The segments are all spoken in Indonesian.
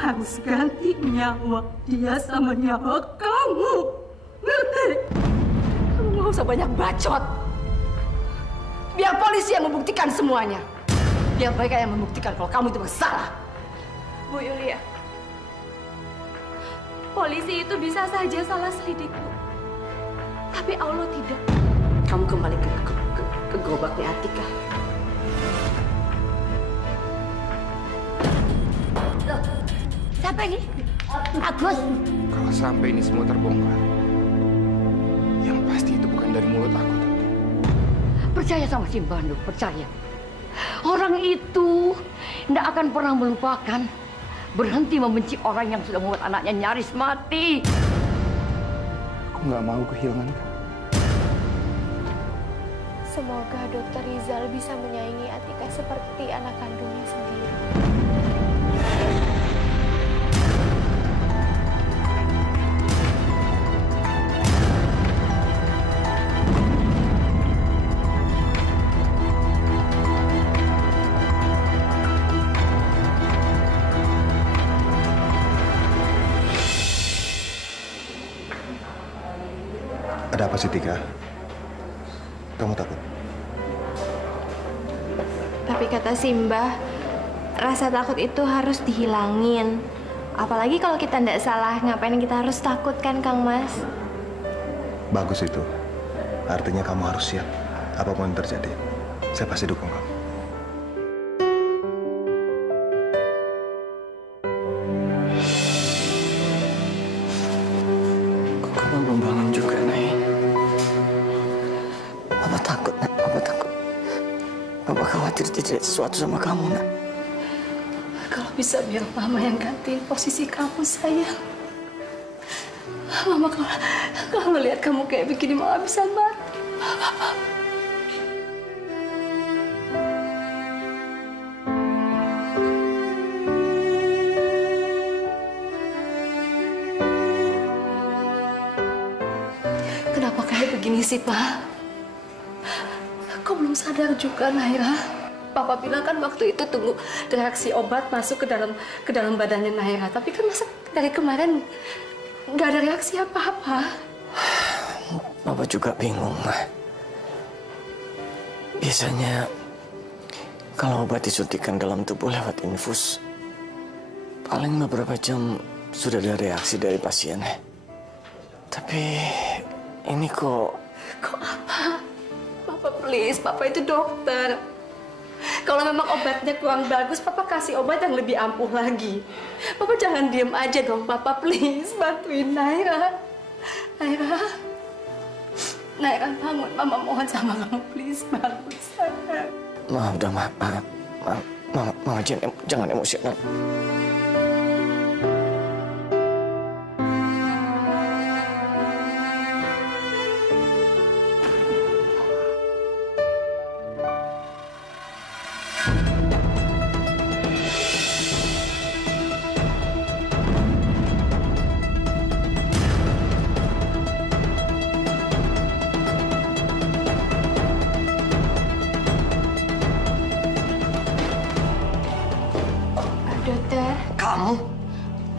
harus ganti nyawa dia sama nyawa kamu. Ngerti? Kamu nggak usah banyak bacot. Biar polisi yang membuktikan semuanya. Biar mereka yang membuktikan kalau kamu itu bersalah. Bu Yulia, polisi itu bisa saja salah selidik, Bu. Tapi Allah tidak. Kamu kembali ke gerobaknya Atika. Loh, siapa ini? Agus. Kalau sampai ini semua terbongkar, yang pasti itu bukan dari mulut aku, Tante. Percaya sama si Bandung, percaya. Orang itu tidak akan pernah melupakan, berhenti membenci orang yang sudah membuat anaknya nyaris mati. Aku nggak mau kehilangan kamu. Semoga Dokter Rizal bisa menyayangi Atika seperti anak kandungnya sendiri. Ada apa sih, Tika? Kamu takut? Tapi kata Simbah, rasa takut itu harus dihilangin. Apalagi kalau kita tidak salah, ngapain kita harus takut kan, Kang Mas? Bagus itu. Artinya kamu harus siap. Apapun yang terjadi, saya pasti dukung kamu. Kok kamu belum bangun juga, Nay? Papa takut, Nak. Papa takut. Papa khawatir terjadi sesuatu sama kamu, Nak. Kalau bisa biar Mama yang gantiin posisi kamu, sayang. Mama kalau lihat kamu kayak begini, Mama bisa mati. Kenapa kayak begini sih, Pak? Kok belum sadar juga, Naira? Papa bilang kan waktu itu tunggu reaksi obat masuk ke dalam badannya Naira. Tapi kan masa dari kemarin nggak ada reaksi apa-apa. Papa juga bingung, Ma. Biasanya kalau obat disuntikan dalam tubuh lewat infus, paling beberapa jam sudah ada reaksi dari pasiennya. Tapi ini kok... Kok apa? Papa please, Papa itu dokter. Kalau memang obatnya kurang bagus, Papa kasih obat yang lebih ampuh lagi. Papa jangan diem aja dong, Papa please. Bantuin Naira. Naira bangun, Mama mohon sama kamu please, bangun sayang. Maaf, udah maaf. Mama jangan emosional.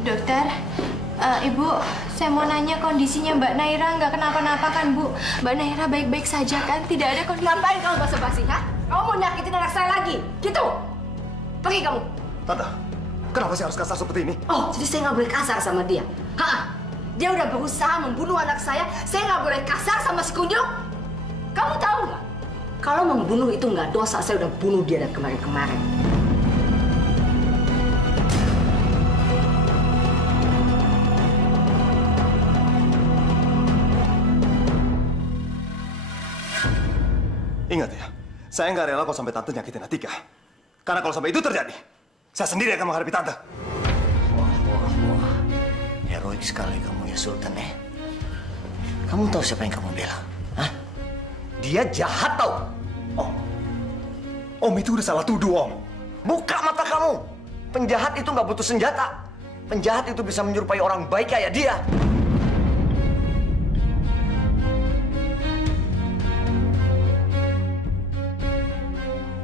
Dokter, Ibu, saya mau nanya kondisinya Mbak Naira nggak kenapa-napa kan, Bu? Mbak Naira baik-baik saja kan? Tidak ada kondisi... Ngapain kamu basa-basi, ha? Kamu mau nyakitin anak saya lagi? Gitu? Pergi kamu. Tante, kenapa sih harus kasar seperti ini? Oh, jadi saya nggak boleh kasar sama dia? Ha? Dia udah berusaha membunuh anak saya nggak boleh kasar sama si Kunjung? Kamu tahu nggak? Kalau membunuh itu nggak dosa, saya udah bunuh dia dari kemarin-kemarin. Ingat ya, saya nggak rela kalau sampai tante nyakitin Atika. Karena kalau sampai itu terjadi, saya sendiri akan menghadapi tante. Wah. Heroik sekali kamu ya, Sultan ya. Kamu tahu siapa yang kamu bela? Hah? Dia jahat tau. Om itu udah salah tuduh, Om. Buka mata kamu. Penjahat itu nggak butuh senjata. Penjahat itu bisa menyerupai orang baik kayak dia.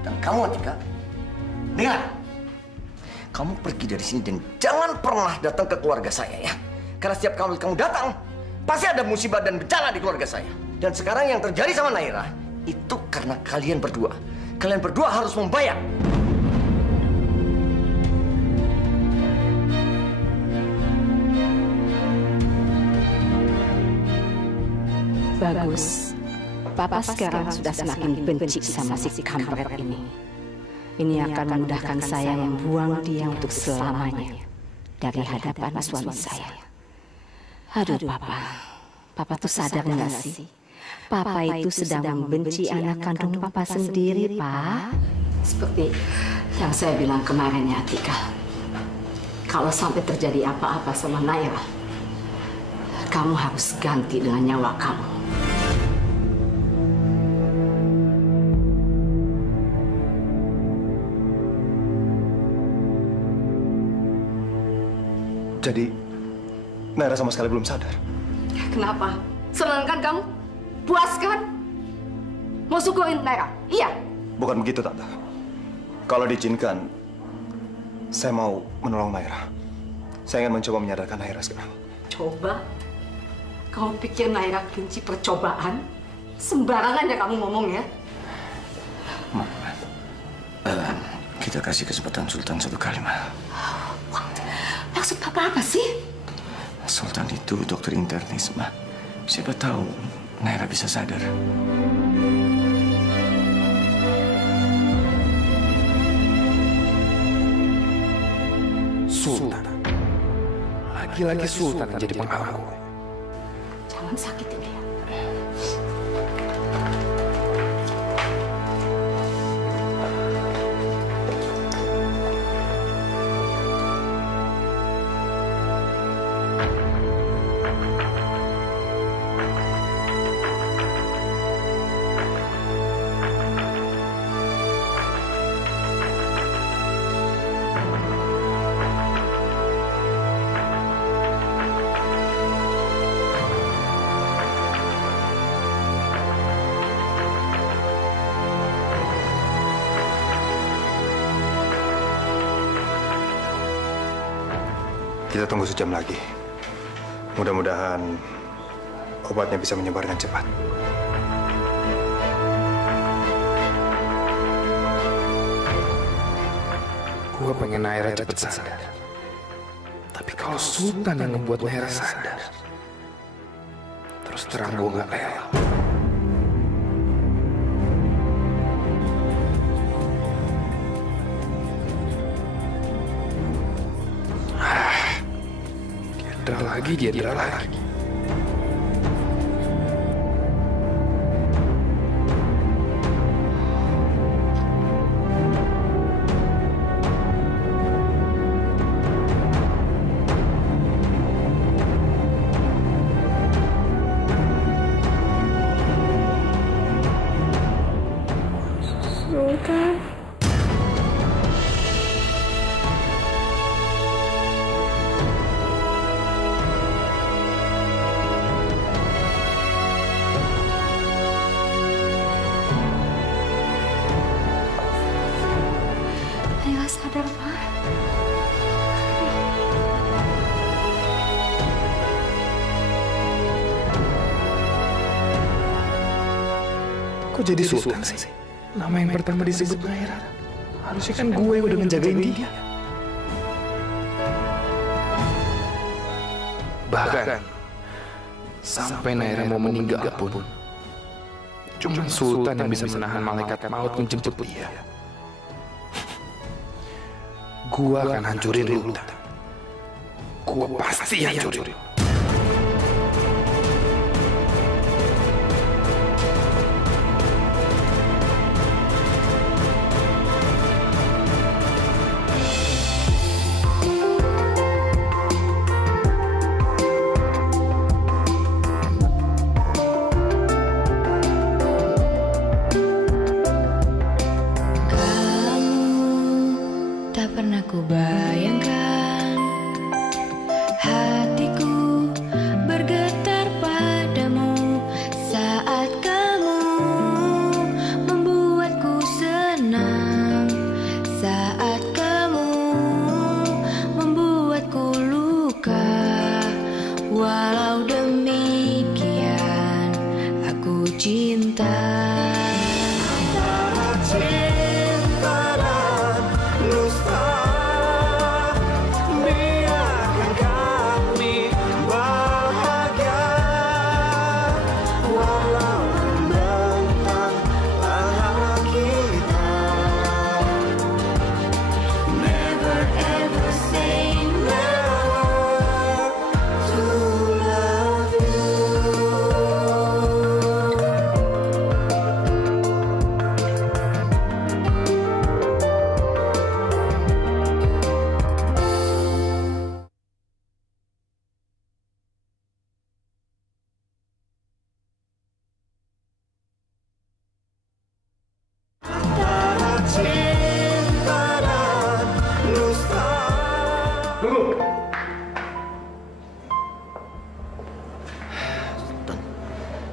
Dan kamu, Atika, dengar. kamu pergi dari sini dan jangan pernah datang ke keluarga saya ya. Karena setiap kali kamu datang, pasti ada musibah dan bencana di keluarga saya. Dan sekarang yang terjadi sama Naira, itu karena kalian berdua. Kalian berdua harus membayar. Bagus. Papa sekarang sudah semakin benci sama si kampret ini. Ini akan memudahkan saya membuang dia untuk selamanya dari hadapan suami saya. Aduh, Papa tuh sadar nggak sih? Papa itu sedang membenci anak kandung Papa sendiri, Pak. Seperti yang saya bilang kemarin ya, Tika. Kalau sampai terjadi apa-apa sama Naira, kamu harus ganti dengan nyawa kamu. Jadi, Naira sama sekali belum sadar. Kenapa? Senang kan kamu? Puas kan? Mau syukurin Naira? Iya? Bukan begitu, Tante. Kalau diizinkan, saya mau menolong Naira. Saya ingin mencoba menyadarkan Naira sekarang. Coba? Kamu pikir Naira benci percobaan? Sembarangan ya kamu ngomong ya? Kita kasih kesempatan Sultan satu kali, Ma. Maksud Papa apa sih? Sultan itu dokter internis, Ma. Siapa tahu Naira bisa sadar. Sultan. Lagi-lagi Sultan yang jadi penghalang gue. Jangan sakitin dia. Kita tunggu sejam lagi. Mudah-mudahan obatnya bisa menyebar dengan cepat. Gue pengen Naira cepet sadar. Tapi kalau Sultan yang membuat Naira sadar, terus terang gue gak rela. Dia dera lagi. Sultan. Sadar, Pak. Kok jadi Sultan sih? Nama yang pertama disebut Naira. Harusnya kan gue yang udah menjagain dia. Bahkan sampai Naira mau meninggal pun, cuma Sultan yang bisa menahan malaikat maut menjemput dia. Gua akan hancurin lu. Gua pasti hancurin. Tak pernah ku bayangkan hatiku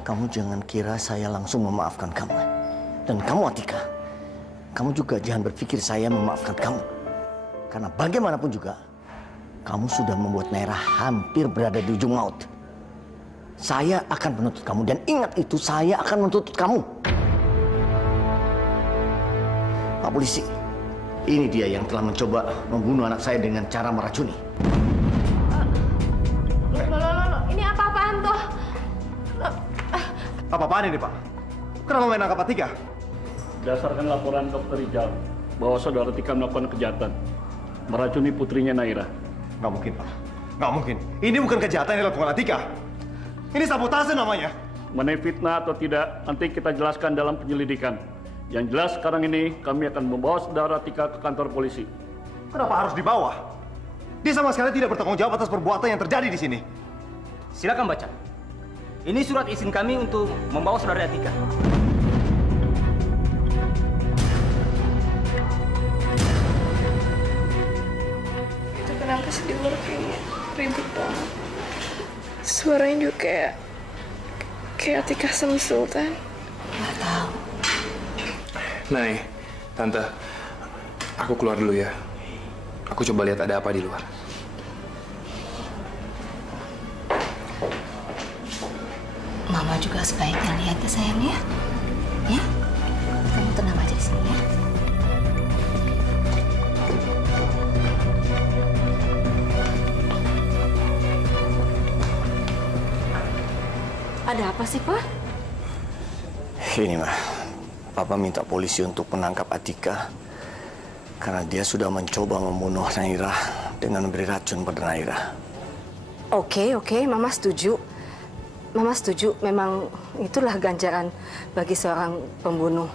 kamu jangan kira saya langsung memaafkan kamu. Dan kamu Atika, kamu juga jangan berpikir saya memaafkan kamu. Karena bagaimanapun juga, kamu sudah membuat Naira hampir berada di ujung maut. Saya akan menuntut kamu, dan ingat itu, saya akan menuntut kamu. Pak polisi, ini dia yang telah mencoba membunuh anak saya dengan cara meracuni. Loh, ini apa-apaan toh? Apa-apaan ini, Pak? Kenapa main nangkap Atika? Berdasarkan laporan Dr. Rijal bahwa saudara Tika melakukan kejahatan, meracuni putrinya Naira. Nggak mungkin, Pak. Nggak mungkin. Ini bukan kejahatan yang dilakukan Atika. Ini sabotase namanya. Mengenai fitnah atau tidak, nanti kita jelaskan dalam penyelidikan. Yang jelas sekarang ini kami akan membawa saudara Tika ke kantor polisi. Kenapa harus dibawa? Dia sama sekali tidak bertanggung jawab atas perbuatan yang terjadi di sini. Silakan baca. Ini surat izin kami untuk membawa saudara Atika. Itu kenapa sih di luar kayaknya ribut banget. Suaranya juga kayak Atika sama Sultan. Nggak tahu. Nay, Tante, aku keluar dulu ya. Aku coba lihat ada apa di luar. Mama juga sebaiknya lihat ya sayang ya. Ya, kamu tenang aja di sini ya. Ada apa sih, Pak? Ini, Mah. Papa minta polisi untuk menangkap Atika karena dia sudah mencoba membunuh Naira dengan memberi racun pada Naira. Oke, Mama setuju. Mama setuju, memang itulah ganjaran bagi seorang pembunuh.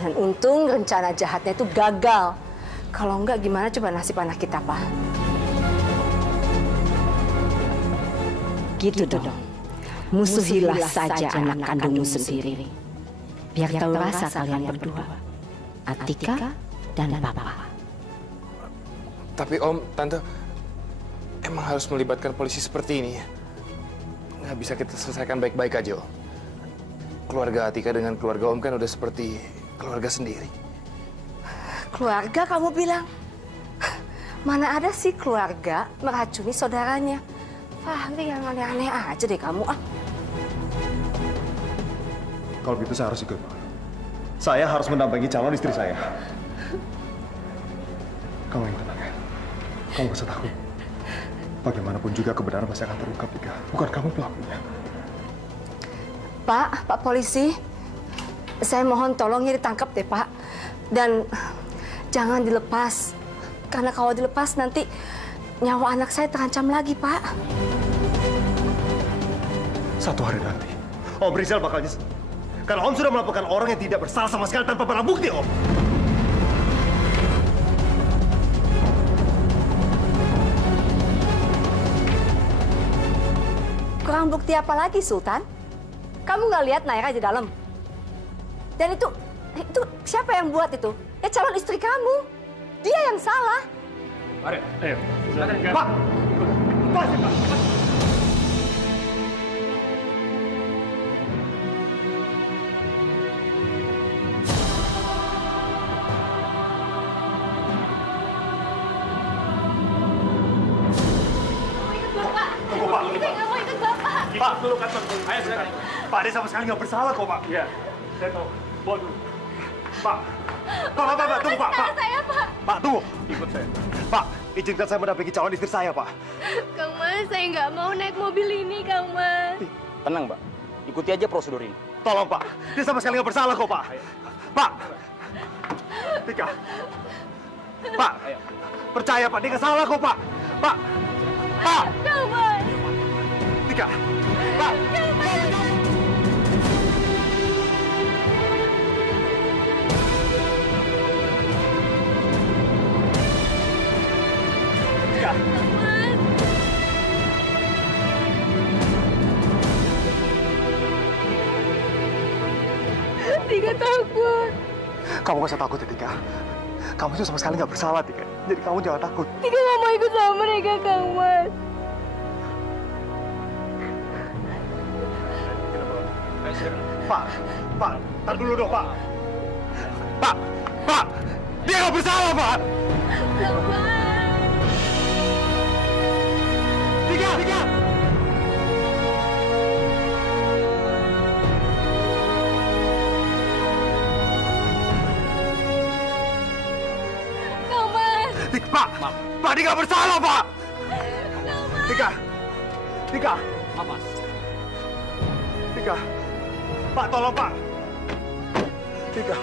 Dan untung rencana jahatnya itu gagal. Kalau enggak, gimana coba nasib anak kita, Pak? Gitu dong. Musuhilah saja anak kandungmu sendiri. Biar tahu rasa kalian berdua, Atika dan Papa. Tapi Om, Tante, emang harus melibatkan polisi seperti ini ya? Nggak bisa kita selesaikan baik-baik aja, Om. Keluarga Atika dengan keluarga Om kan udah seperti keluarga sendiri. Keluarga kamu bilang? Mana ada sih keluarga meracuni saudaranya? Fahri yang aneh-aneh aja deh kamu, ah. Kalau gitu saya harus ikut, Pak. Saya harus mendampingi calon istri saya. Kamu yang tenang ya. Kamu gak usah takut. Bagaimanapun juga kebenaran pasti akan terungkap, Tika. Bukan kamu pelakunya. Pak polisi, saya mohon tolongnya ditangkap deh, Pak. Dan jangan dilepas. Karena kalau dilepas nanti nyawa anak saya terancam lagi, Pak. Satu hari nanti, Om Rizal bakal nyesel. Karena Om sudah melaporkan orang yang tidak bersalah sama sekali tanpa barang bukti, Om. Kurang bukti apa lagi, Sultan? Kamu nggak lihat Naira di dalam? Dan itu siapa yang buat itu? Ya calon istri kamu. Dia yang salah. Mari, ayo. Pak! Pak! Pak, dulu kantor. Ayo silakan. Pak, dia sama sekali nggak bersalah kok, Pak. Iya, saya tahu. Bawa dulu. Pak, tunggu, Pak. Pak, tunggu. Ikut saya. Pak, izinkan saya mendampingi calon istri saya, Pak. Kang Mas, saya nggak mau naik mobil ini, Kang Mas. Tenang, Mbak. Ikuti aja prosedur ini. Tolong, Pak. Dia sama sekali nggak bersalah kok, Pak. Pak. Tika. Pak. Percaya, Pak. Dia nggak salah kok, Pak. Pak. Pak. Kang Mas. Tika. Pak. Tika. Tika takut. Kamu nggak usah takut ya, Tika. Kamu itu sama sekali nggak bersalah, Tika. Jadi kamu jangan takut. Tika nggak mau ikut sama mereka, Kang Mas. Pak, tar dulu dong, Pak. Pak, dia nggak bersalah, Pak. Tika. Pak, dia nggak bersalah, Pak. Tika. Apa? Tika. Pak, tolong, Pak. Tika.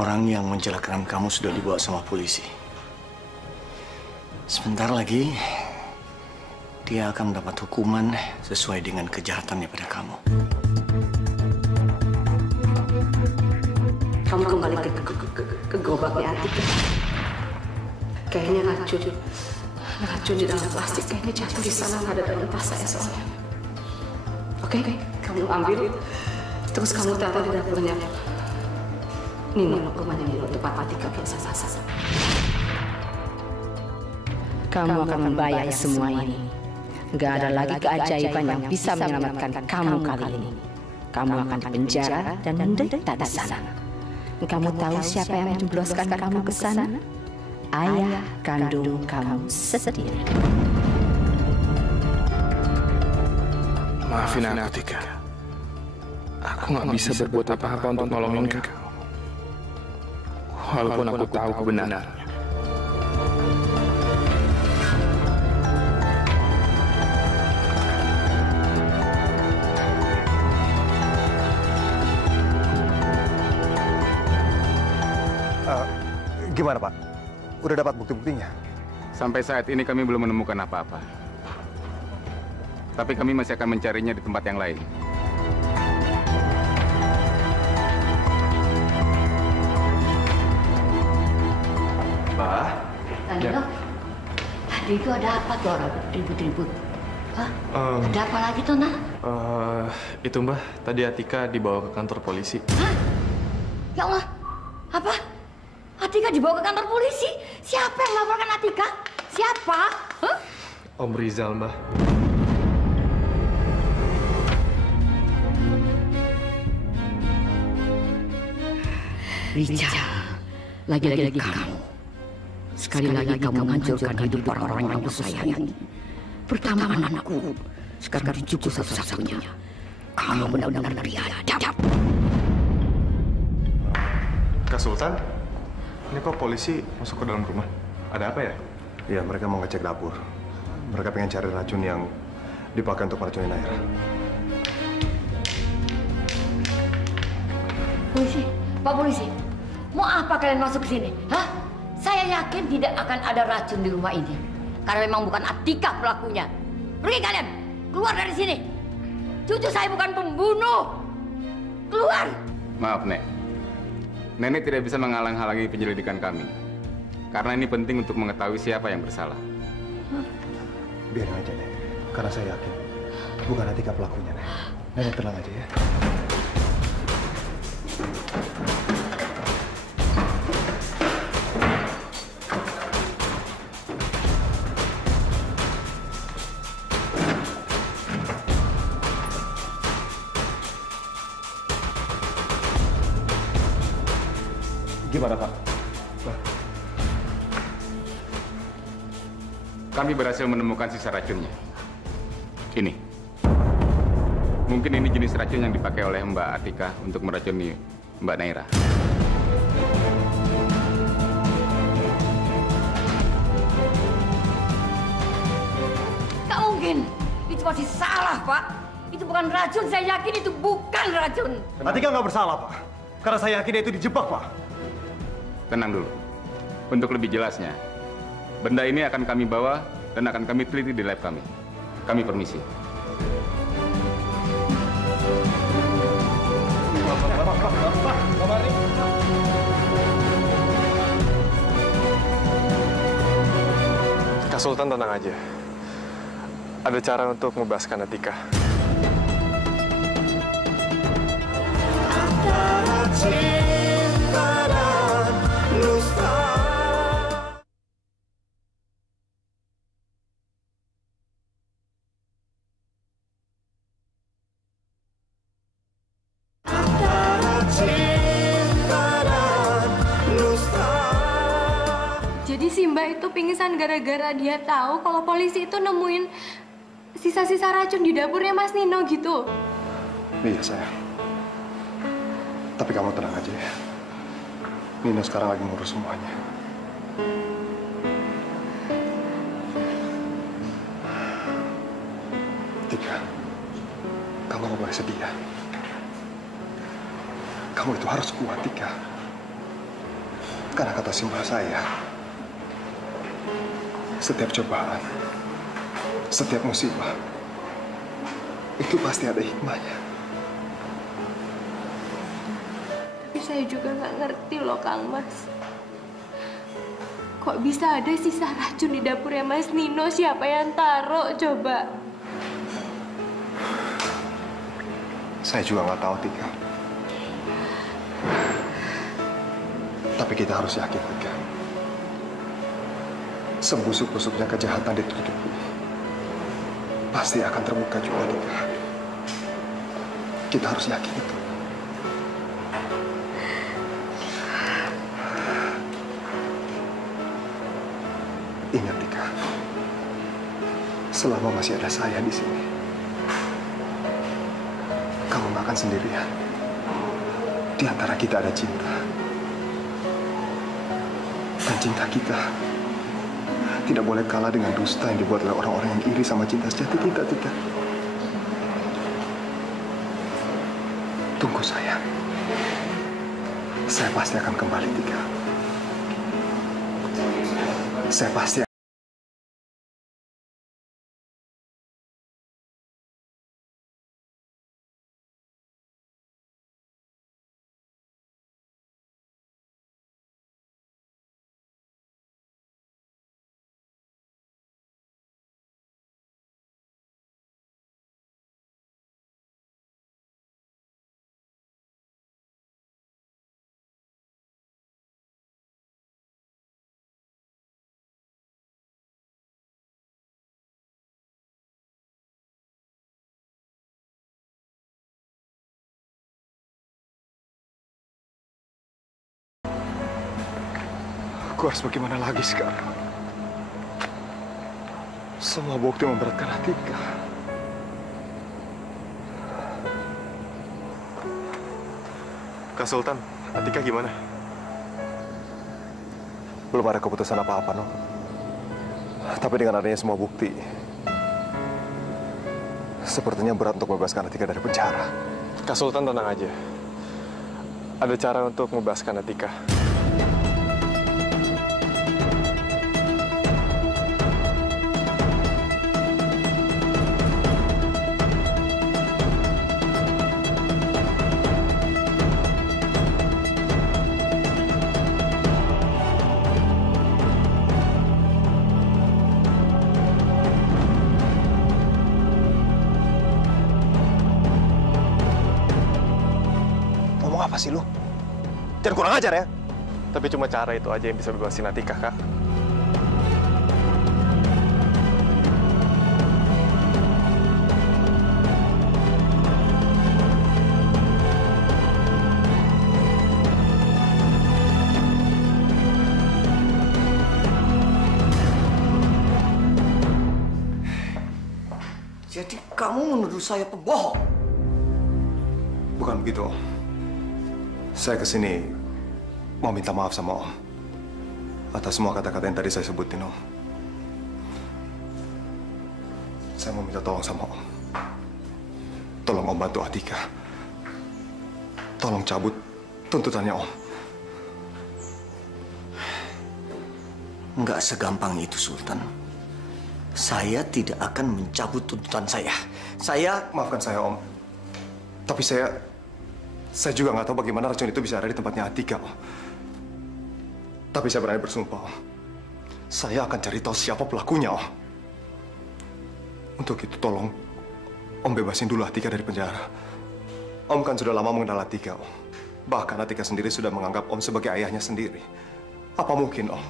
Orang yang mencelakakan kamu sudah dibawa sama polisi. Sebentar lagi, dia akan mendapat hukuman sesuai dengan kejahatannya pada kamu. Kamu kembali ke gerobaknya Atika. Kayaknya racun di dalam plastik. Kayaknya jatuh di sana, nggak ada dalam tas saya soalnya. Oke, kamu ambil, terus kamu taruh di dapurnya. Nino, rumahnya Nino, tempat Atika biasa. Kamu akan membayar semua ini. Nggak ada lagi keajaiban yang bisa menyelamatkan kamu kali ini. Kamu akan dipenjara dan menderita di sana. Kamu tahu siapa yang menjebloskan kamu ke sana? Ayah kandung kamu sendiri. Maafin aku, Tika. Aku nggak bisa berbuat apa-apa untuk nolongin kamu. Walaupun aku tahu kebenaran. Gimana, Pak? Udah dapat bukti-buktinya? Sampai saat ini kami belum menemukan apa-apa. Tapi kami masih akan mencarinya di tempat yang lain. Pak? Danilo, tadi itu ada apa tuh orang ribut-ribut? Hah? Ada apa lagi tuh, Nah? Itu Mbah, tadi Atika dibawa ke kantor polisi. Hah? Ya Allah, apa? Atika dibawa ke kantor polisi? Siapa yang melaporkan Atika? Siapa? Hah? Om Rizal, Mbah. Rizal, lagi-lagi kamu. Sekali lagi kamu menghancurkan hidup orang-orang yang aku sayangi. Pertama anakku, sekarang cucu satu-satunya. Kamu benar-benar biadab. Kak Sultan, ini kok polisi masuk ke dalam rumah? Ada apa ya? Iya, mereka mau ngecek dapur. Mereka pengen cari racun yang dipakai untuk meracunin Naira. Polisi, Pak Polisi, mau apa kalian masuk ke sini? Hah? Saya yakin tidak akan ada racun di rumah ini. Karena memang bukan Atika pelakunya. Pergi kalian, keluar dari sini. Cucu saya bukan pembunuh. Keluar! Maaf, Nek. Nenek tidak bisa menghalang-halangi penyelidikan kami. Karena ini penting untuk mengetahui siapa yang bersalah. Biarin aja, Nek. Karena saya yakin bukan Atika pelakunya, Nek. Nenek tenang aja ya. Gimana, Pak? kami berhasil menemukan sisa racunnya. Ini. Mungkin ini jenis racun yang dipakai oleh Mbak Atika untuk meracuni Mbak Naira. Nggak mungkin. Itu pasti salah, Pak. Itu bukan racun. Saya yakin itu bukan racun. Atika nggak bersalah, Pak. Karena saya yakin dia itu dijebak, Pak. Tenang dulu. Untuk lebih jelasnya, benda ini akan kami bawa dan akan kami teliti di lab kami. Kami permisi. Kak Sultan tenang aja. Ada cara untuk membebaskan Atika. Jadi si Mbak itu pingsan gara-gara dia tahu kalau polisi itu nemuin sisa-sisa racun di dapurnya Mas Nino gitu. Iya, sayang. Tapi kamu tenang aja ya. Nino sekarang lagi ngurus semuanya. Tika, kamu nggak boleh sedih ya. Kamu itu harus kuat, Tika. Karena kata Simbah saya, setiap cobaan, setiap musibah, itu pasti ada hikmahnya. Tapi saya juga nggak ngerti loh, Kang Mas. Kok bisa ada sisa racun di dapurnya Mas Nino? Siapa yang taruh coba? Saya juga nggak tahu, Tika. Tapi kita harus yakin, Tika. Sebusuk-busuknya kejahatan ditutupi, pasti akan terbuka juga, Tika. Kita harus yakin itu. Ingat, Tika. Selama masih ada saya di sini, kamu nggak akan sendirian. Di antara kita ada cinta. Dan cinta kita tidak boleh kalah dengan dusta yang dibuat oleh orang-orang yang iri sama cinta sejati kita, Tika. Tunggu saya. Saya pasti akan kembali, Tika. Saya pasti. Aku harus bagaimana lagi sekarang? Semua bukti memberatkan Atika. Kak Sultan, Atika gimana? Belum ada keputusan apa-apa, no. Tapi dengan adanya semua bukti, sepertinya berat untuk membebaskan Atika dari penjara. Kak Sultan tenang aja. Ada cara untuk membebaskan Atika. Apa sih lu? Jangan kurang ajar ya. Tapi cuma cara itu aja yang bisa bebasin Atika, Kak. kamu menuduh saya pembohong? Bukan begitu, Om. Saya kesini mau minta maaf sama Om atas semua kata-kata yang tadi saya sebutin, Om. Saya mau minta tolong sama Om. Tolong Om bantu Atika. Tolong cabut tuntutannya, Om. Nggak segampang itu, Sultan. Saya tidak akan mencabut tuntutan saya. Maafkan saya, Om. Tapi saya juga nggak tahu bagaimana racun itu bisa ada di tempatnya Atika, Om. Tapi saya berani bersumpah, Om. Saya akan cari tahu siapa pelakunya, Om. Untuk itu tolong Om bebasin dulu Atika dari penjara. Om kan sudah lama mengenal Atika, Om. Bahkan Atika sendiri sudah menganggap Om sebagai ayahnya sendiri. Apa mungkin, Om,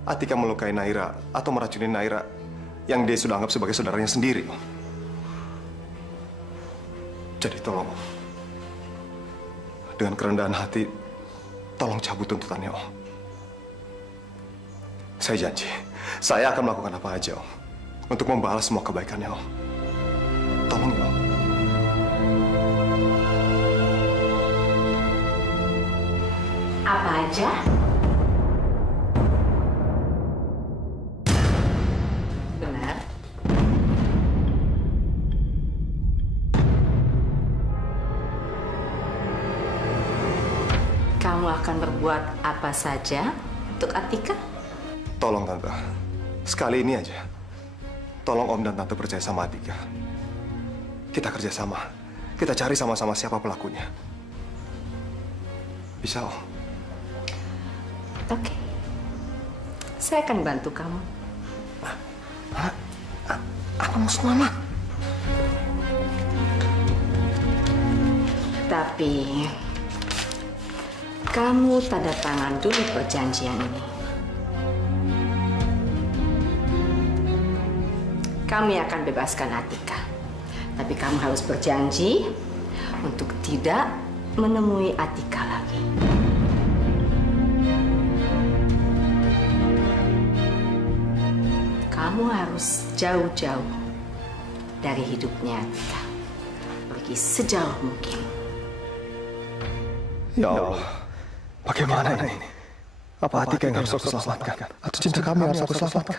Atika melukai Naira atau meracuni Naira yang dia sudah anggap sebagai saudaranya sendiri, Om? Jadi tolong, Om. Dengan kerendahan hati, tolong cabut tuntutannya, Om. Saya janji, saya akan melakukan apa aja, Om, untuk membalas semua kebaikannya, Om. Tolong, Om. Apa aja? Benar. Kamu akan berbuat apa saja untuk Atika? Tolong, Tante. Sekali ini aja. Tolong Om dan Tante percaya sama Atika. Kita kerjasama. Kita cari sama-sama siapa pelakunya. Bisa, Om? Oke. Saya akan bantu kamu. Apa maksud Mama? Tapi kamu tanda tangan dulu perjanjian ini. Kami akan bebaskan Atika. Tapi kamu harus berjanji untuk tidak menemui Atika lagi. Kamu harus jauh-jauh dari hidupnya Atika. Pergi sejauh mungkin. Ya Allah, bagaimana ini? Apa Atika yang harus aku selamatkan? Atau cinta kami harus aku selamatkan?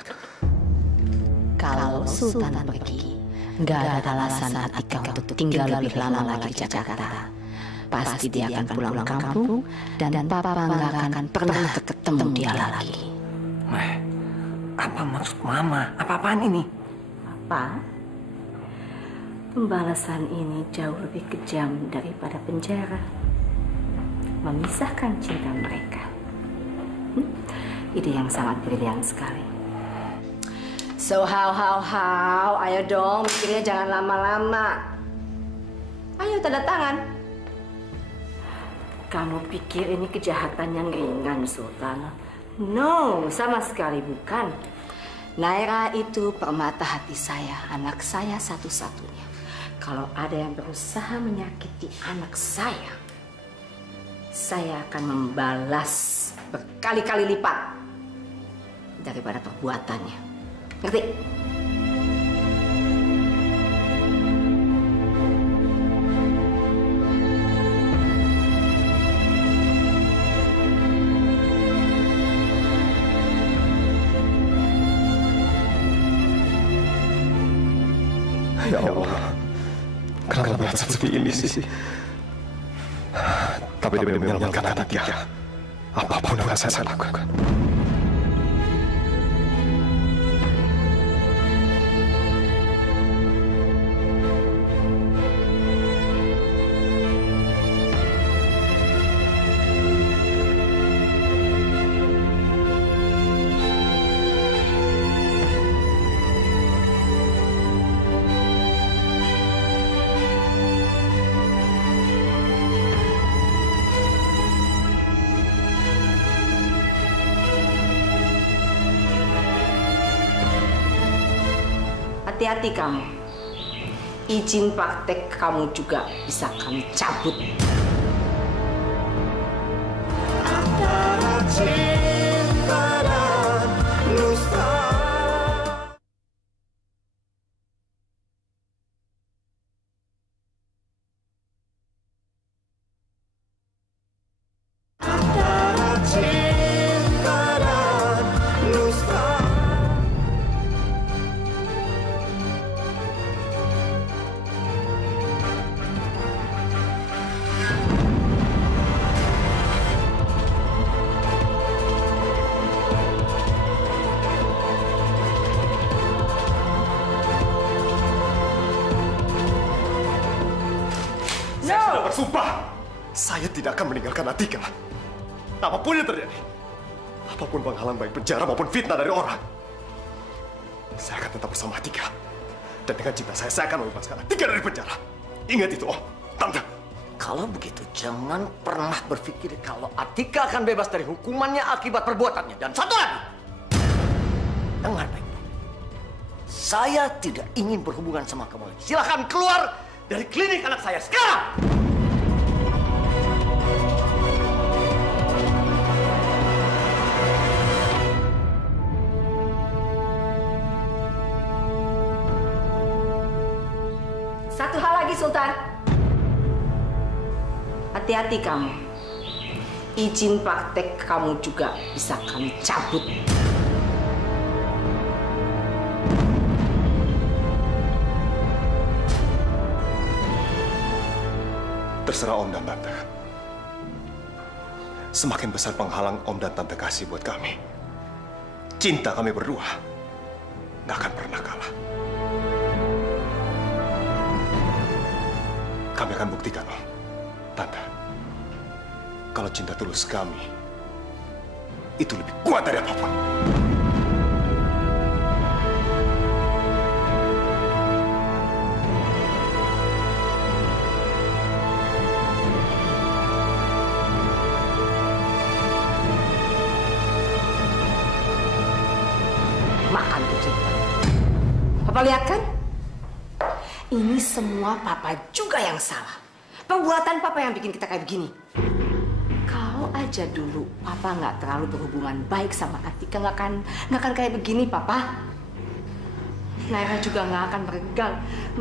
Kalau Sultan pergi, nggak ada alasan Atika untuk tinggal lebih lama lagi di Jakarta. Pasti dia akan pulang kampung dan Papa nggak akan pernah ketemu dia lagi. Apa maksud Mama? Apa-apaan ini? Papa, pembalasan ini jauh lebih kejam daripada penjara. Memisahkan cinta mereka. Ide yang sangat brilian sekali. So how? Ayo dong, mikirnya jangan lama-lama. Ayo tanda tangan. Kamu pikir ini kejahatan yang ringan, Sultan? No, sama sekali bukan. Naira itu permata hati saya, anak saya satu-satunya. Kalau ada yang berusaha menyakiti anak saya akan membalas berkali-kali lipat daripada perbuatannya. Ngerti? Ya Allah, kenapa berat seperti ini sih? Tapi demi menyelamatkan Atika, apapun yang saya lakukan. Hati-hati kamu. Izin praktek kamu juga bisa kami cabut. Antara cinta dan dusta. saya tidak akan meninggalkan Atika. Apapun yang terjadi, apapun penghalang baik penjara maupun fitnah dari orang, saya akan tetap bersama Atika. Dan dengan cinta saya akan membebaskan Atika dari penjara. Ingat itu, Om, Tante. Kalau begitu, jangan pernah berpikir kalau Atika akan bebas dari hukumannya akibat perbuatannya. Dan satu lagi, dengar baik-baik. Saya tidak ingin berhubungan sama kamu lagi. Silahkan keluar dari klinik anak saya sekarang! Satu hal lagi, Sultan. Hati-hati kamu. Izin praktek kamu juga bisa kami cabut. Terserah Om dan Tante. Semakin besar penghalang Om dan Tante kasih buat kami, cinta kami berdua nggak akan pernah kalah. Kami akan buktikan, Om, Tante, kalau cinta tulus kami itu lebih kuat dari apapun. Makan tuh cinta. Papa lihat kan? Ini semua Papa juga yang salah. Perbuatan Papa yang bikin kita kayak begini. Kalau aja dulu Papa nggak terlalu berhubungan baik sama Atika, nggak akan kayak begini, Papa. Naira juga nggak akan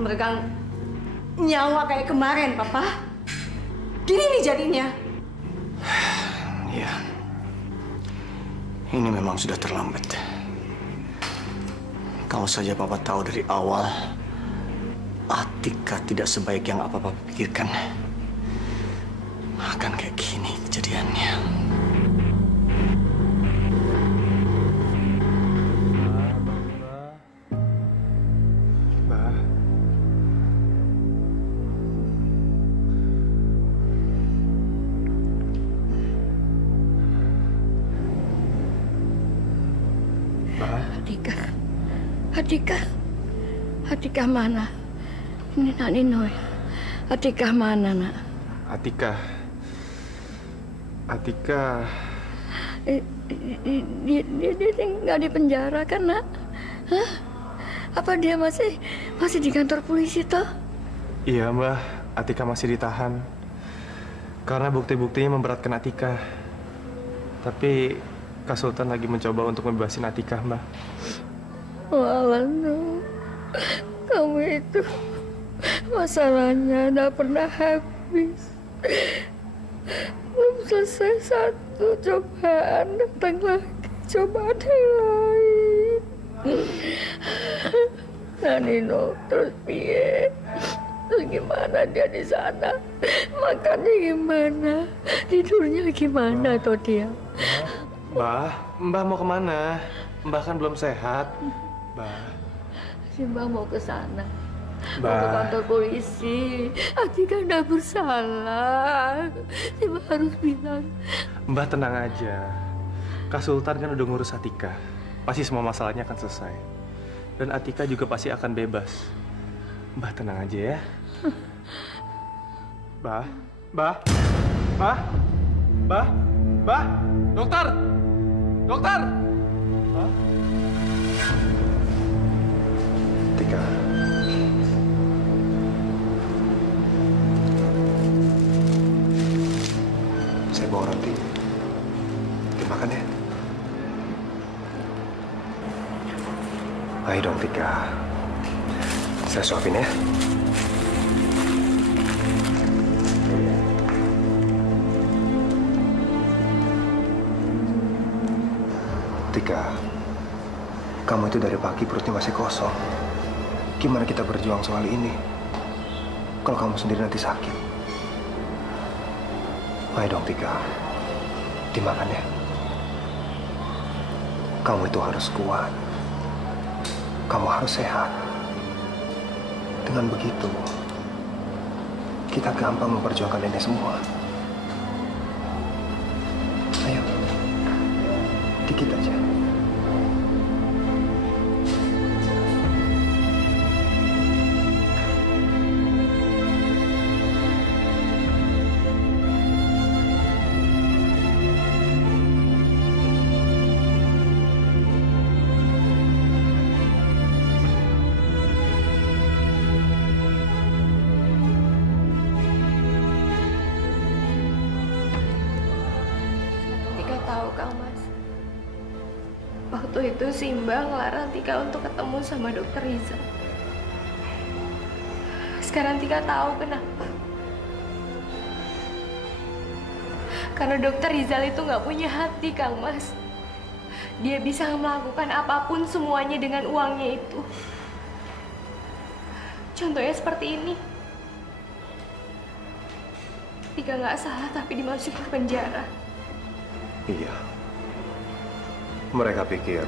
meregang nyawa kayak kemarin, Papa. Gini nih jadinya. Iya. Ini memang sudah terlambat. Kalau saja Papa tahu dari awal, Atika tidak sebaik yang apa-apa pikirkan. Akan kayak gini kejadiannya. Mbak. Atika mana? Ini Nak Nino ya? Atika mana, Nak? Atika. Dia tinggal di penjara kan, Nak? Hah? Apa dia masih di kantor polisi toh? Iya, Mbak. Atika masih ditahan. Karena bukti-buktinya memberatkan Atika. Tapi Kak Sultan lagi mencoba untuk membebasin Atika, Mbak. Walano, kamu itu masalahnya tidak pernah habis. Belum selesai satu cobaan, datang lagi cobaan yang lain. Nah Nino, terus piye? Terus gimana dia di sana? Makannya gimana? Tidurnya gimana toh dia? Mbak mau kemana? Mbak kan belum sehat. Si Mbak mau ke sana. Mau ke kantor polisi. Atika tidak bersalah. Si Mbak harus bilang. Mbak tenang aja. Kak Sultan kan udah ngurus Atika. Pasti semua masalahnya akan selesai. Dan Atika juga pasti akan bebas. Mbak tenang aja ya. Mbak. Dokter. Atika. Saya bawa roti. Dimakan ya. Ayo dong, Tika. Saya suapin ya. Tika, kamu itu dari pagi perutnya masih kosong. Gimana kita berjuang soal ini? Kalau kamu sendiri nanti sakit. Ayo dong, Tika. Dimakan ya. Kamu itu harus kuat. Kamu harus sehat. Dengan begitu, kita gampang memperjuangkan ini semua. sedikit aja. Waktu itu Simba ngelarang Tika untuk ketemu sama Dokter Rizal. Sekarang Tika tahu kenapa. Karena Dokter Rizal itu nggak punya hati, Kang Mas. Dia bisa melakukan apapun semuanya dengan uangnya itu. Contohnya seperti ini. Tika nggak salah tapi dimasukin ke penjara. Iya. Mereka pikir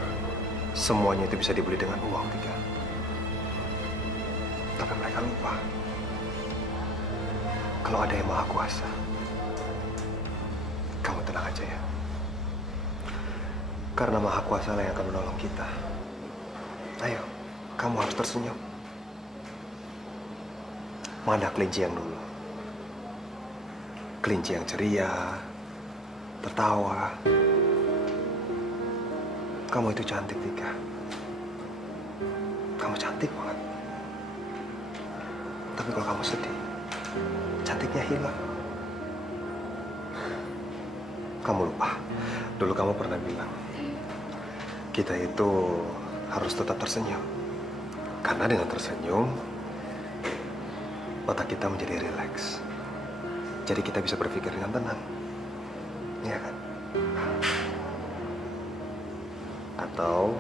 semuanya itu bisa dibeli dengan uang, Tika. Tapi mereka lupa kalau ada yang Maha Kuasa. Kamu tenang aja ya. Karena Maha Kuasa lah yang akan menolong kita. Ayo, kamu harus tersenyum. Mana kelinci yang dulu? Kelinci yang ceria, tertawa. Kamu itu cantik, Tika. Kamu cantik banget. Tapi kalau kamu sedih, cantiknya hilang. Kamu lupa, dulu kamu pernah bilang, kita itu harus tetap tersenyum. Karena dengan tersenyum, otak kita menjadi rileks. Jadi kita bisa berpikir dengan tenang. Iya kan? Atau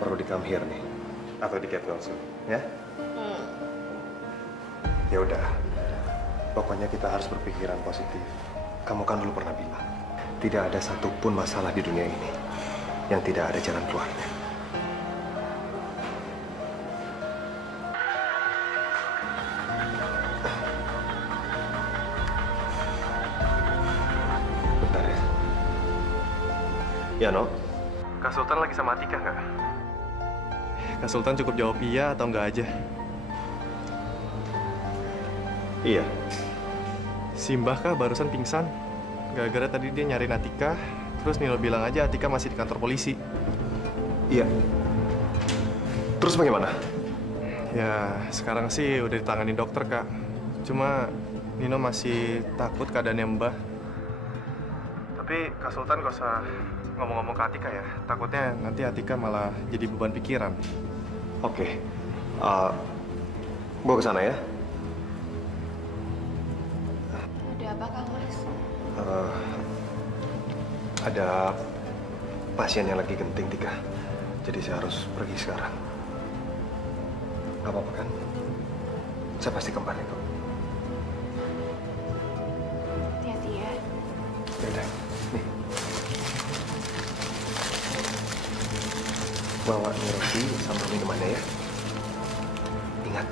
perlu di come here nih, atau di get well soon, ya? Ya udah, pokoknya kita harus berpikiran positif. Kamu kan dulu pernah bilang, tidak ada satupun masalah di dunia ini yang tidak ada jalan keluarnya. Bentar ya. Ya, No? Kak Sultan lagi sama Atika nggak? Kak Sultan cukup jawab iya atau enggak aja. Iya. Simbah kah barusan pingsan. Gara-gara tadi dia nyariin Atika, terus Nilo bilang aja Atika masih di kantor polisi. Iya. Terus bagaimana? Ya, sekarang sih udah ditangani dokter, Kak. Cuma Nino masih takut keadaannya Mbah. Tapi Kak Sultan gak usah ngomong-ngomong ke Atika ya. Takutnya nanti Atika malah jadi beban pikiran. Oke. Gua ke sana ya. Ada apa, Kang Mas? Ada pasien yang lagi genting, Tika. Jadi saya harus pergi sekarang. Gak apa-apa kan? Saya pasti kembali kok. Hati-hati ya. Yaudah, nih. Bawa nih roti sama minumannya ya. Ingat.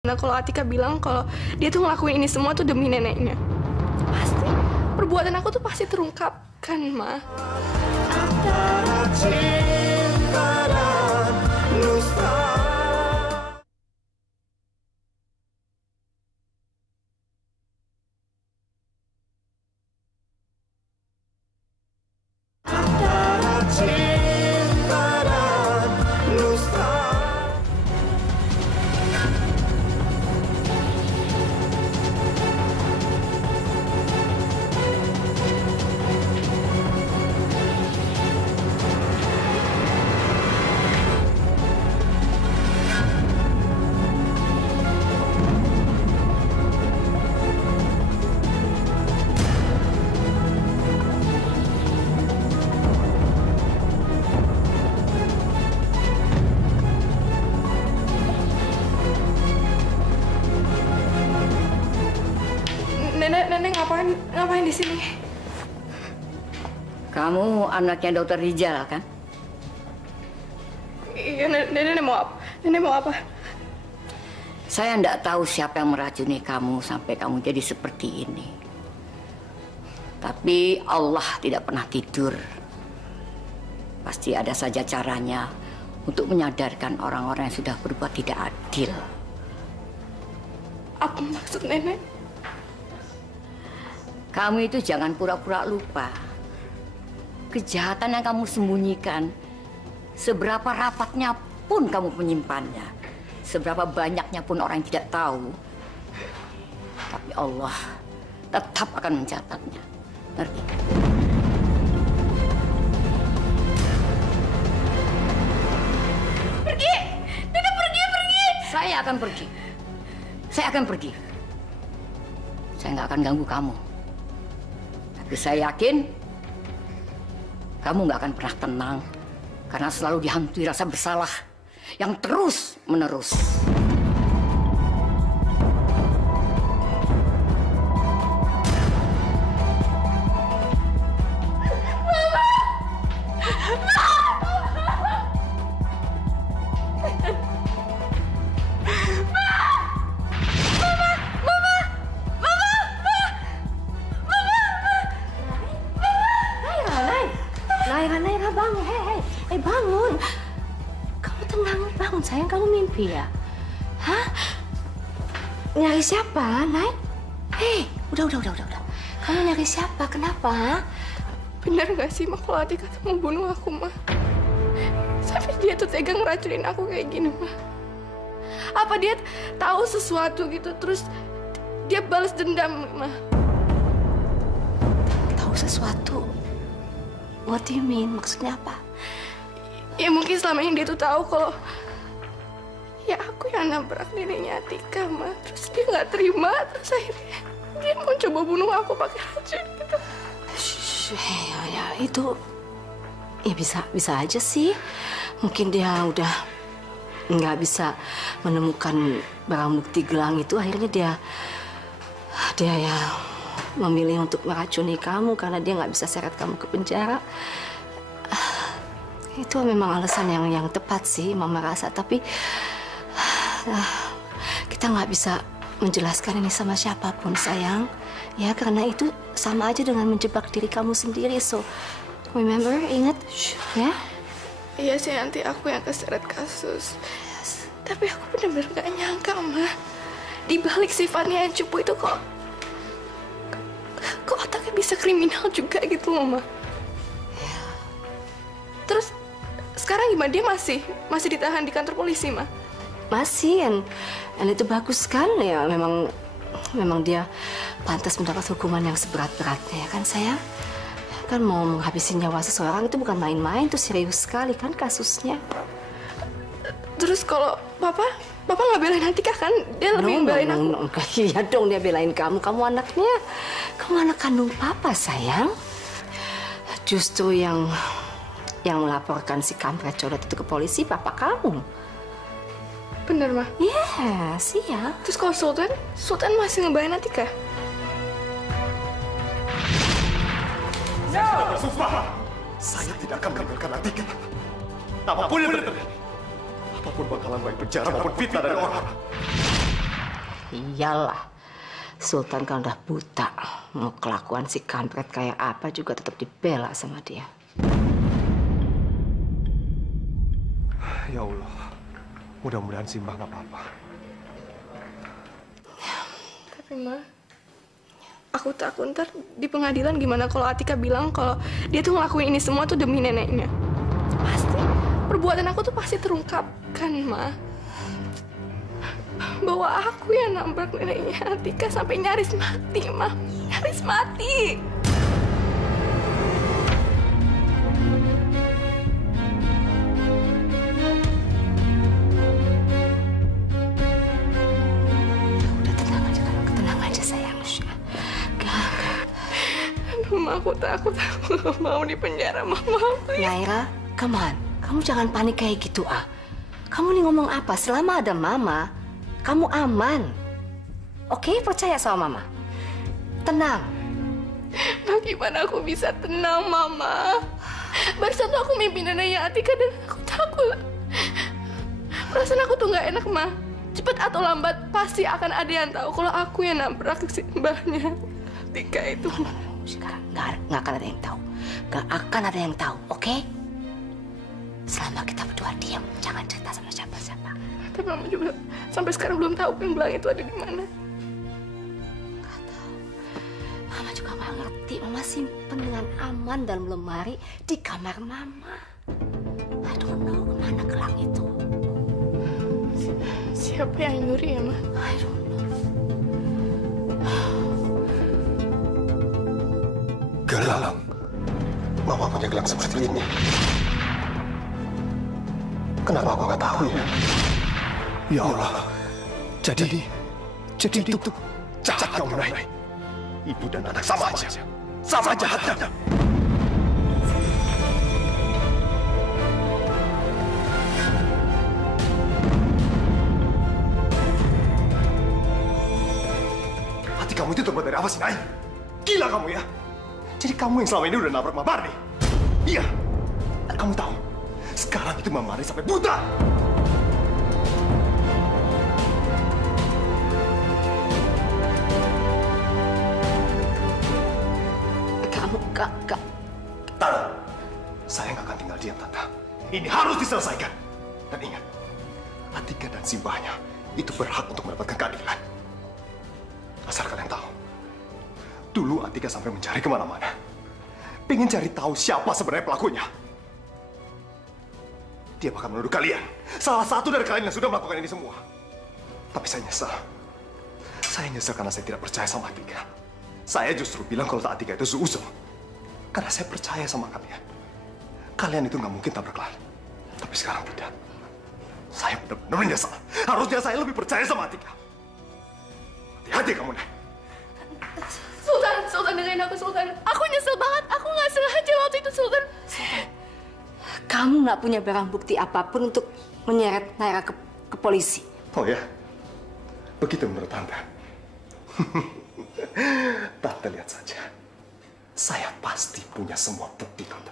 Nah, kalau Atika bilang kalau dia tuh ngelakuin ini semua tuh demi neneknya. Pasti perbuatan aku tuh pasti terungkapkan, Ma. Antara cinta dan dusta. Antara cinta dan dusta. Nenek ngapain di sini? Kamu anaknya Dokter Rijal, kan? Iya, Nenek mau apa? Nenek mau apa? Saya tidak tahu siapa yang meracuni kamu sampai kamu jadi seperti ini. Tapi Allah tidak pernah tidur. Pasti ada saja caranya untuk menyadarkan orang-orang yang sudah berbuat tidak adil. Apa maksud Nenek? Kamu itu jangan pura-pura lupa. Kejahatan yang kamu sembunyikan, seberapa rapatnya pun kamu menyimpannya, seberapa banyaknya pun orang yang tidak tahu, tapi Allah tetap akan mencatatnya. Ngerti? Pergi! Nenek pergi! Saya akan pergi. Saya akan pergi. Saya nggak akan ganggu kamu. Tapi saya yakin kamu nggak akan pernah tenang karena selalu dihantui rasa bersalah yang terus menerus. Naira, bangun. Hei, bangun. Kamu tenang, bangun sayang. Kamu mimpi ya? Hah? Nyari siapa, Nay? Hei, udah. Kamu nyari siapa? Kenapa? Bener gak sih, Ma, kalau Atika tuh mau bunuh aku, Ma? Sampai dia tuh tega ngeracunin aku kayak gini, Ma. Apa dia tahu sesuatu gitu, terus dia balas dendam, Ma? Tahu sesuatu? What do you mean? Maksudnya apa? Ya mungkin selama ini dia tuh tahu kalau ya aku yang nabrak neneknya Atika, Ma. Terus dia nggak terima, terus akhirnya dia mau coba bunuh aku pakai racun gitu. Ya itu ya bisa aja sih. Mungkin dia udah nggak bisa menemukan barang bukti gelang itu, akhirnya dia ya memilih untuk meracuni kamu karena dia nggak bisa seret kamu ke penjara. Itu memang alasan yang tepat sih, Mama rasa. Tapi kita nggak bisa menjelaskan ini sama siapapun, sayang. Ya, karena itu sama aja dengan menjebak diri kamu sendiri. So, remember, ingat, ya? Iya sih, nanti aku yang keseret kasus. Tapi aku benar-benar nggak nyangka, Ma. Di balik sifatnya yang cupu itu kok otaknya bisa kriminal juga gitu, Mama. Terus sekarang gimana? Dia masih ditahan di kantor polisi, Ma? Masih, dan itu bagus kan? Ya memang dia pantas mendapat hukuman yang seberat-beratnya, ya kan sayang? Kan mau menghabisi nyawa seseorang itu bukan main-main, itu serius sekali kan kasusnya. Terus kalau Papa nggak belain Atika kan? Dia lebih belain aku. Iya dong, dia belain kamu. Kamu anaknya, kamu anak kandung Papa, sayang. Justru yang melaporkan si kampret codet itu ke polisi, Papa kamu. Bener, Ma? Yes, iya. Terus kalau Sultan masih ngebelain Atika? Saya sudah bersumpah. Saya tidak akan meninggalkan Atika. Apapun yang terjadi. Apapun bakalan baik penjara maupun fitnah dari orang. Iyalah. Sultan kan udah buta. Mau kelakuan si kampret kayak apa juga tetap dibela sama dia. Ya Allah. Mudah-mudahan Simbah nggak apa-apa. Tapi, Ma, aku takut ntar di pengadilan gimana kalau Atika bilang kalau dia tuh ngelakuin ini semua tuh demi neneknya. Pasti perbuatan aku tuh pasti terungkapkan, Ma. Bahwa aku yang nabrak neneknya Atika sampai nyaris mati, Ma. Nyaris mati. Aku takut, aku gak mau di penjara, Mama. Naira, come on. Kamu jangan panik kayak gitu, ah. Kamu nih ngomong apa? Selama ada Mama, kamu aman. Oke, percaya sama Mama. tenang. Bagaimana aku bisa tenang, Mama? Barusan tuh aku mimpi neneknya Atika dan aku takut. Perasaan aku tuh nggak enak, Ma. Cepat atau lambat pasti akan ada yang tahu kalau aku yang nabrak Simbahnya Atika itu. Nggak akan ada yang tahu. Nggak akan ada yang tahu, oke? Selama kita berdua diam, jangan cerita sama siapa-siapa. Tapi Mama juga sampai sekarang belum tahu kan belang itu ada di mana. Mama juga nggak ngerti. Mama simpen dengan aman dalam lemari di kamar Mama. I don't know kemana gelang itu. Siapa yang nyuri ya, Ma? I don't know. Gelang? Mama punya gelang seperti ini. Kenapa aku nggak tahu ya? Ya Allah. Jadi itu jahat kamu, Nay. Ibu dan anak sama aja. Sama jahatnya. Hati kamu itu terbuat dari apa sih, Nay? Gila kamu ya? Jadi kamu yang selama ini udah nabrak Mbak Marni? Iya. Dan kamu tahu, sekarang itu Mbak Marni sampai buta. Kak. Tante, saya nggak akan tinggal diam, Tante. Ini harus diselesaikan. Dan ingat, Atika dan Simbahnya itu berhak untuk mendapatkan keadilan. Asal kalian tahu, dulu Atika sampai mencari kemana-mana. Pengen cari tahu siapa sebenarnya pelakunya. Dia bakal menuduh kalian. Salah satu dari kalian yang sudah melakukan ini semua. Tapi saya nyesal. Saya nyesal karena saya tidak percaya sama Atika. Saya justru bilang kalau Atika itu suuzon. Karena saya percaya sama kalian. Kalian itu nggak mungkin tabrak lari. Tapi sekarang tidak. Saya benar-benar menyesal. Harusnya saya lebih percaya sama Atika. Hati-hati kamu, Nay. Sultan dengerin aku, Sultan. Aku nyesel banget. Aku nggak sengaja waktu itu, Sultan. Kamu nggak punya barang bukti apapun untuk menyeret Naira ke polisi. Oh ya? Begitu menurut Tante? Tante lihat saja. Saya pasti punya semua bukti, Tante.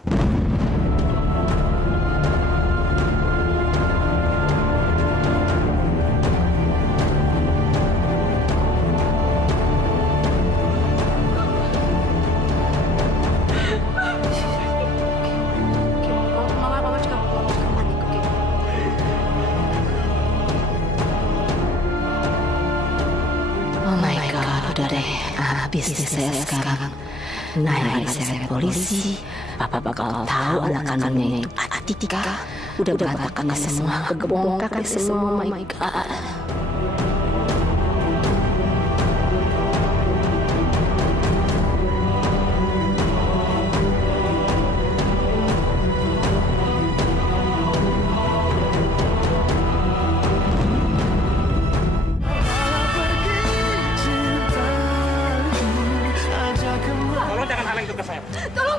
Bisnis saya sekarang Naira diseret polisi. Papa bakal tahu anak kandungnya itu Atika. Udah berantakan semua, kebongkar semua. My God. Tolong